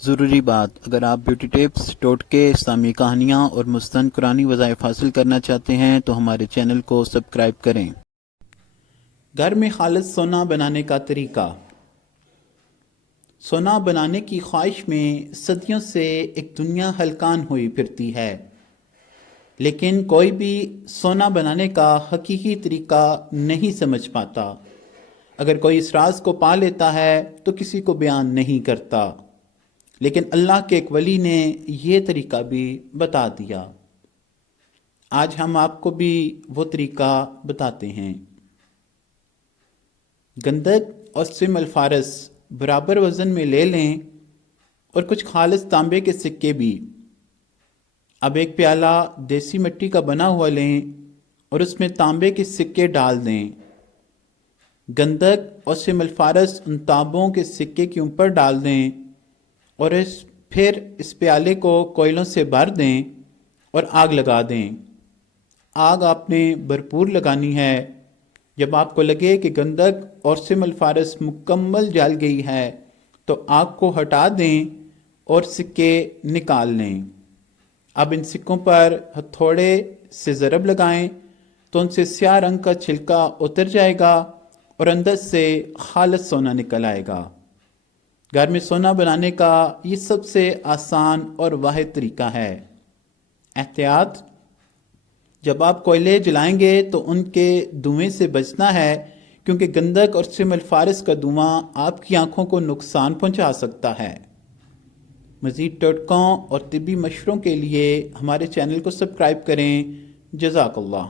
ضروری بات، اگر آپ بیوٹی ٹپس، ٹوٹکے، اسلامی کہانیاں اور مستند قرآنی وظائف حاصل کرنا چاہتے ہیں تو ہمارے چینل کو سبسکرائب کریں۔ گھر میں خالص سونا بنانے کا طریقہ۔ سونا بنانے کی خواہش میں صدیوں سے ایک دنیا ہلکان ہوئی پھرتی ہے، لیکن کوئی بھی سونا بنانے کا حقیقی طریقہ نہیں سمجھ پاتا۔ اگر کوئی اس راز کو پا لیتا ہے تو کسی کو بیان نہیں کرتا، لیکن اللہ کے ایک ولی نے یہ طریقہ بھی بتا دیا۔ آج ہم آپ کو بھی وہ طریقہ بتاتے ہیں۔ گندھک اور سم الفارس برابر وزن میں لے لیں اور کچھ خالص تانبے کے سکے بھی۔ اب ایک پیالہ دیسی مٹی کا بنا ہوا لیں اور اس میں تانبے کے سکے ڈال دیں۔ گندھک اور سم الفارس ان تانبوں کے سکے کے اوپر ڈال دیں اور پھر اس پیالے کو کوئلوں سے بھر دیں اور آگ لگا دیں۔ آگ آپ نے بھرپور لگانی ہے۔ جب آپ کو لگے کہ گندھک اور سم الفارس مکمل جل گئی ہے تو آگ کو ہٹا دیں اور سکے نکال لیں۔ اب ان سکوں پر ہتھوڑے سے ضرب لگائیں تو ان سے سیاہ رنگ کا چھلکا اتر جائے گا اور اندر سے خالص سونا نکل آئے گا۔ گھر میں سونا بنانے کا یہ سب سے آسان اور واحد طریقہ ہے۔ احتیاط: جب آپ کوئلے جلائیں گے تو ان کے دھوئیں سے بچنا ہے، کیونکہ گندھک اور سم الفارس کا دھواں آپ کی آنکھوں کو نقصان پہنچا سکتا ہے۔ مزید ٹوٹکوں اور طبی مشوروں کے لیے ہمارے چینل کو سبسکرائب کریں۔ جزاک اللہ۔